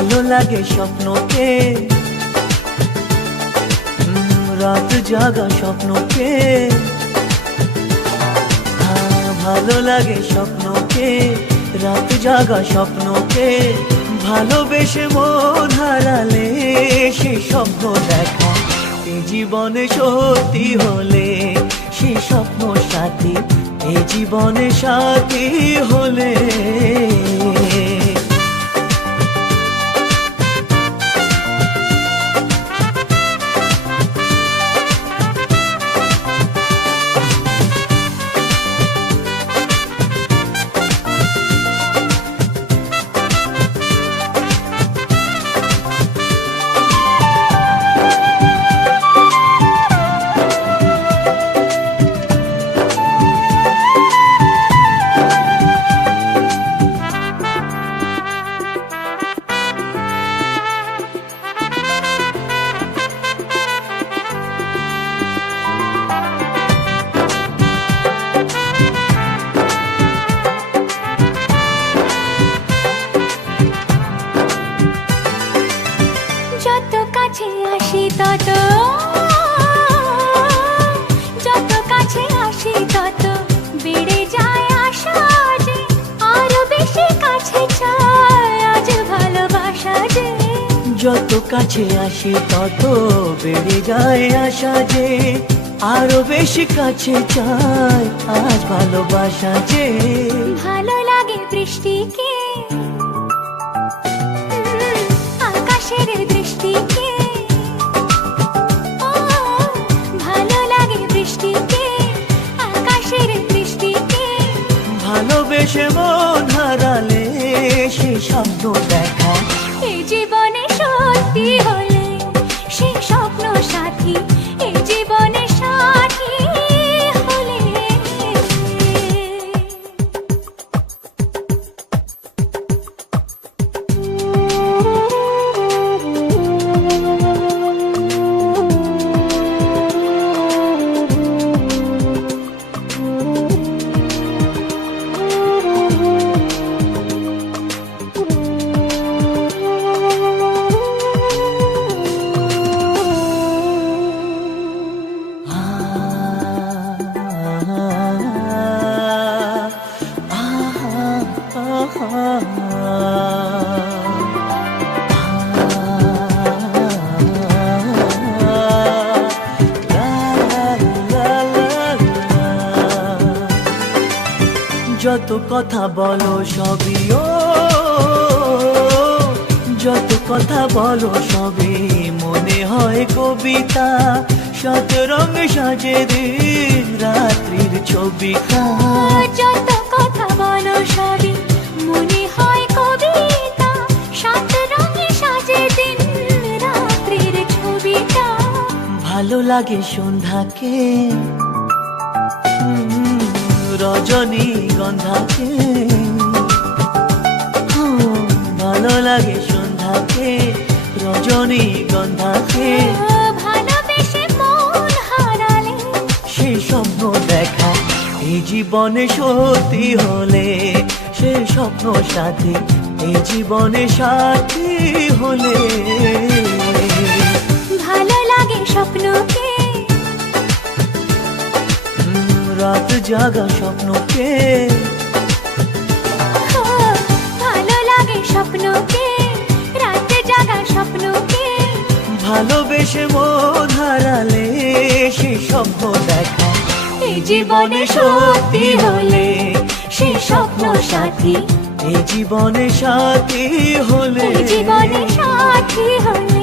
ভালো লাগে স্বপ্নকে, রাত জাগা স্বপ্নকে। ভালো লাগে স্বপ্নকে, রাত জাগা স্বপ্নকে। ভালোবেসে মন হারালে সে স্বপ্ন দেখা এই জীবনে সত্যি হলে, সে স্বপ্ন সাথী এই জীবনে সাথী হলে। যত কাছে আসি তত বেড়ে যায় আশা যে আরো বেশি কাছে চাই আজ ভালোবাসা যে। যত কাছে আসি তত বেড়ে যায় আশা যে আরো বেশি কাছে চাই আজ ভালোবাসা যে। ভালো লাগে বৃষ্টিকে, আকাশের দৃষ্টিকে। ভালোবেসে মন হারালে সে স্বপ্ন দেখা এই জীবনে সত্যি হলে, সে স্বপ্ন সাথী এই জীবনে সাথী হলে। যত কথা বলো সবই ও, যত কথা বলো সবই মনে হয় কবিতা। শত রঙ সাজে দিন রাত্রির ছবিটা। যত কথা বলো সবই মনে হয় কবিতা, সাত রঙে সাজে দিন রাত্রির ছবিটা। ভালো লাগে সন্ধ্যাকে, রজনীগন্ধাকে। ভালো লাগে সন্ধ্যাকে, রজনীগন্ধাকে। ভালোবেসে মন হারালে সে স্বপ্ন দেখা এই জীবনে সত্যি হলে, সে স্বপ্ন সাথী এই জীবনে সাথী হলে। ভালো লাগে স্বপ্নকে, রাত জাগা স্বপ্নকে ও, ভালো লাগে স্বপ্নকে, রাতে জাগা স্বপ্নকে। ভালোবেসে মন হারালে সে স্বপ্ন দেখা এই জীবনে সত্যি হলে সে স্বপ্ন সাথী, এই জীবনে সাথী হলে এই জীবনে সাথী হলে